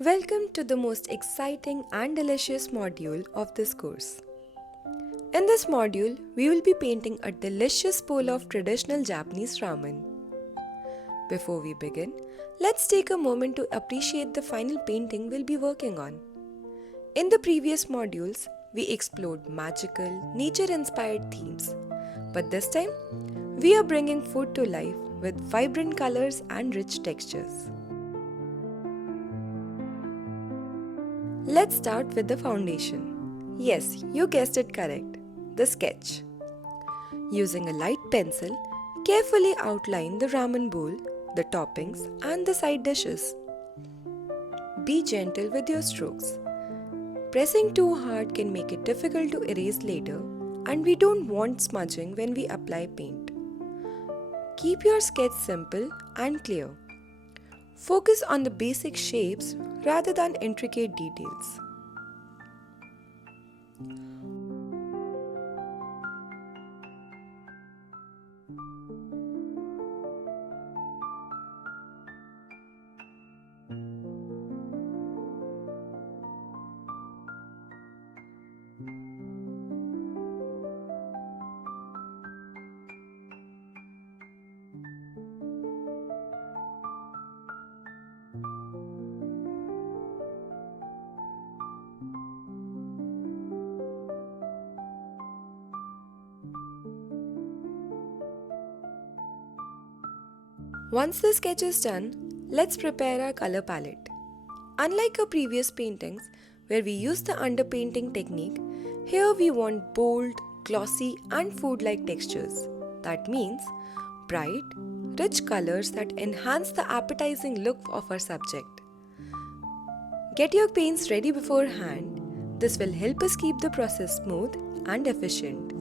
Welcome to the most exciting and delicious module of this course. In this module, we will be painting a delicious bowl of traditional Japanese ramen. Before we begin, let's take a moment to appreciate the final painting we'll be working on. In the previous modules, we explored magical, nature-inspired themes. But this time, we are bringing food to life with vibrant colors and rich textures. Let's start with the foundation. Yes, you guessed it correct, the sketch. Using a light pencil, carefully outline the ramen bowl, the toppings and the side dishes. Be gentle with your strokes. Pressing too hard can make it difficult to erase later, and we don't want smudging when we apply paint. Keep your sketch simple and clear. Focus on the basic shapes rather than intricate details. Once the sketch is done, let's prepare our color palette. Unlike our previous paintings, where we used the underpainting technique, here we want bold, glossy and food-like textures. That means bright, rich colors that enhance the appetizing look of our subject. Get your paints ready beforehand. This will help us keep the process smooth and efficient.